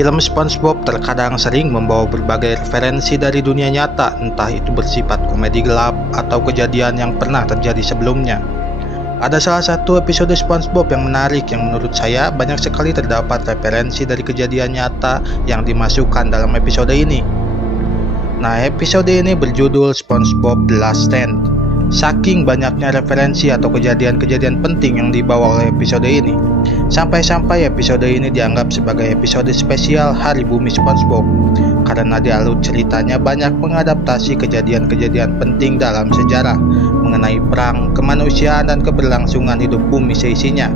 Film SpongeBob terkadang sering membawa berbagai referensi dari dunia nyata, entah itu bersifat komedi gelap atau kejadian yang pernah terjadi sebelumnya. Ada salah satu episode SpongeBob yang menarik yang menurut saya banyak sekali terdapat referensi dari kejadian nyata yang dimasukkan dalam episode ini. Nah, episode ini berjudul SpongeBob The Last Stand. Saking banyaknya referensi atau kejadian-kejadian penting yang dibawa oleh episode ini, sampai-sampai episode ini dianggap sebagai episode spesial Hari Bumi SpongeBob, karena di alur ceritanya banyak mengadaptasi kejadian-kejadian penting dalam sejarah mengenai perang, kemanusiaan, dan keberlangsungan hidup bumi seisinya.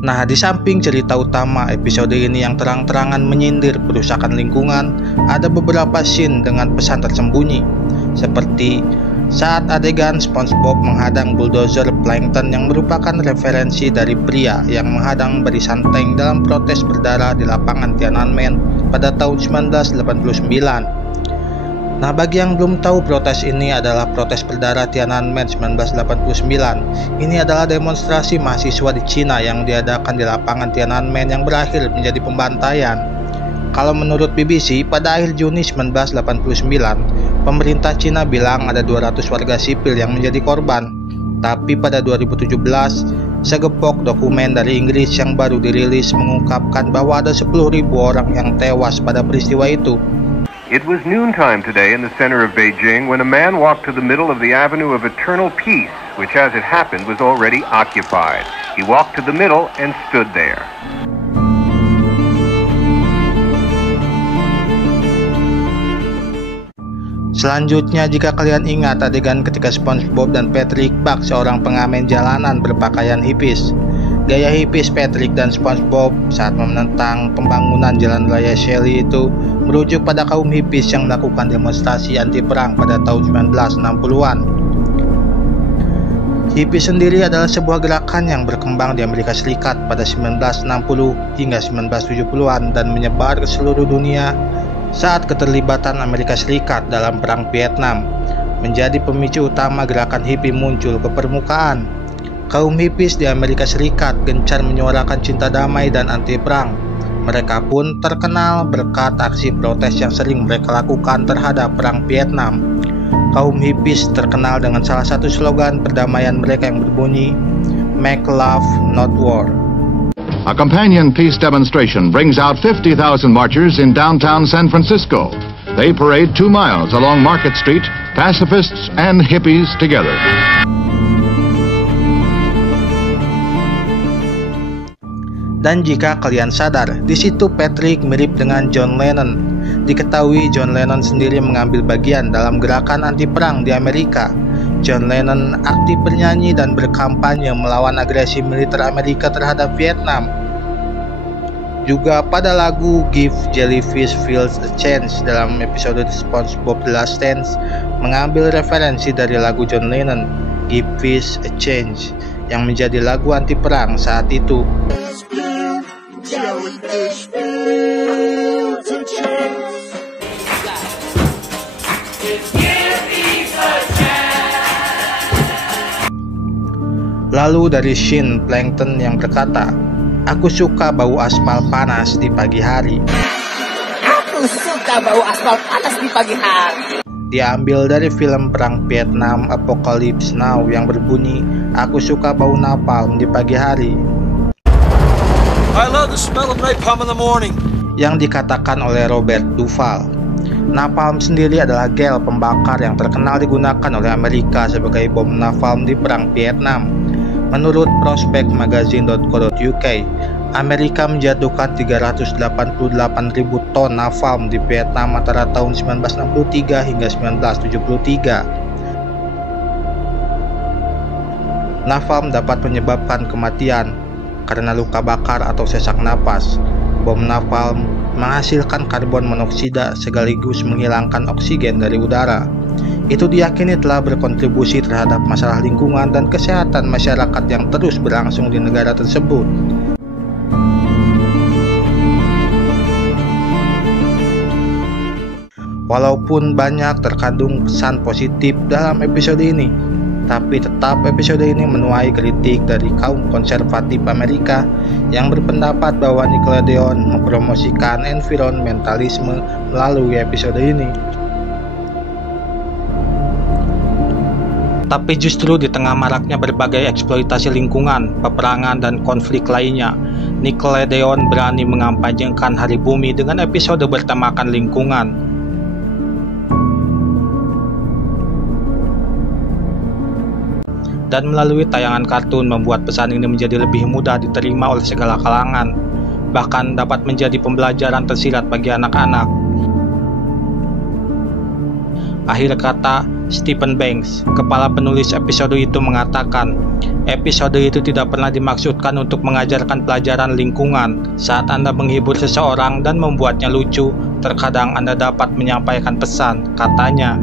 Nah, di samping cerita utama episode ini yang terang-terangan menyindir perusakan lingkungan, ada beberapa scene dengan pesan tersembunyi, seperti saat adegan SpongeBob menghadang bulldozer Plankton yang merupakan referensi dari pria yang menghadang barisan tank dalam protes berdarah di lapangan Tiananmen pada tahun 1989. Nah, bagi yang belum tahu, protes ini adalah protes berdarah Tiananmen 1989. Ini adalah demonstrasi mahasiswa di Cina yang diadakan di lapangan Tiananmen yang berakhir menjadi pembantaian. Kalau menurut BBC, pada akhir Juni 1989, pemerintah Cina bilang ada 200 warga sipil yang menjadi korban. Tapi pada 2017, segepok dokumen dari Inggris yang baru dirilis mengungkapkan bahwa ada 10.000 orang yang tewas pada peristiwa itu. It was noontime today in the center of Beijing when a man walked to the middle of the Avenue of Eternal Peace, which as it happened was already occupied. He walked to the middle and stood there. Selanjutnya, jika kalian ingat adegan ketika SpongeBob dan Patrick bak seorang pengamen jalanan berpakaian hippies. Gaya hippies Patrick dan SpongeBob saat menentang pembangunan jalan raya Shelley itu merujuk pada kaum hippies yang melakukan demonstrasi anti perang pada tahun 1960-an. Hippies sendiri adalah sebuah gerakan yang berkembang di Amerika Serikat pada 1960 hingga 1970-an dan menyebar ke seluruh dunia saat keterlibatan Amerika Serikat dalam Perang Vietnam menjadi pemicu utama gerakan hippie muncul ke permukaan. Kaum hippies di Amerika Serikat gencar menyuarakan cinta damai dan anti perang. Mereka pun terkenal berkat aksi protes yang sering mereka lakukan terhadap Perang Vietnam. Kaum hippies terkenal dengan salah satu slogan perdamaian mereka yang berbunyi, "Make love, not war." A companion peace demonstration brings out 50,000 marchers in downtown San Francisco. They parade 2 miles along Market Street, pacifists and hippies together. Dan jika kalian sadar, di situ Patrick mirip dengan John Lennon. Diketahui John Lennon sendiri mengambil bagian dalam gerakan anti perang di Amerika. John Lennon aktif bernyanyi dan berkampanye melawan agresi militer Amerika terhadap Vietnam. Juga pada lagu Give Jellyfish Fields a Chance dalam episode SpongeBob The Last Stand mengambil referensi dari lagu John Lennon, Give Fish a Chance, yang menjadi lagu anti perang saat itu. Lalu dari scene Plankton yang berkata, "Aku suka bau aspal panas di pagi hari." Aku suka bau aspal panas di pagi hari. Diambil dari film Perang Vietnam Apocalypse Now yang berbunyi, "Aku suka bau napalm di pagi hari." I love the smell of napalm in the morning. Yang dikatakan oleh Robert Duvall. Napalm sendiri adalah gel pembakar yang terkenal digunakan oleh Amerika sebagai bom napalm di Perang Vietnam. Menurut prospectmagazine.co.uk, Amerika menjatuhkan 388.000 ton napalm di Vietnam antara tahun 1963 hingga 1973. Napalm dapat menyebabkan kematian karena luka bakar atau sesak napas. Bom napalm menghasilkan karbon monoksida sekaligus menghilangkan oksigen dari udara. Itu diyakini telah berkontribusi terhadap masalah lingkungan dan kesehatan masyarakat yang terus berlangsung di negara tersebut. Walaupun banyak terkandung pesan positif dalam episode ini, Tapi tetap episode ini menuai kritik dari kaum konservatif Amerika yang berpendapat bahwa Nickelodeon mempromosikan environmentalisme melalui episode ini. Tapi justru di tengah maraknya berbagai eksploitasi lingkungan, peperangan, dan konflik lainnya, Nickelodeon berani mengampanyekan Hari Bumi dengan episode bertemakan lingkungan. Dan melalui tayangan kartun membuat pesan ini menjadi lebih mudah diterima oleh segala kalangan, bahkan dapat menjadi pembelajaran tersirat bagi anak-anak. Akhir kata, Stephen Banks, kepala penulis episode itu, mengatakan, episode itu tidak pernah dimaksudkan untuk mengajarkan pelajaran lingkungan. Saat Anda menghibur seseorang dan membuatnya lucu, terkadang Anda dapat menyampaikan pesan, katanya.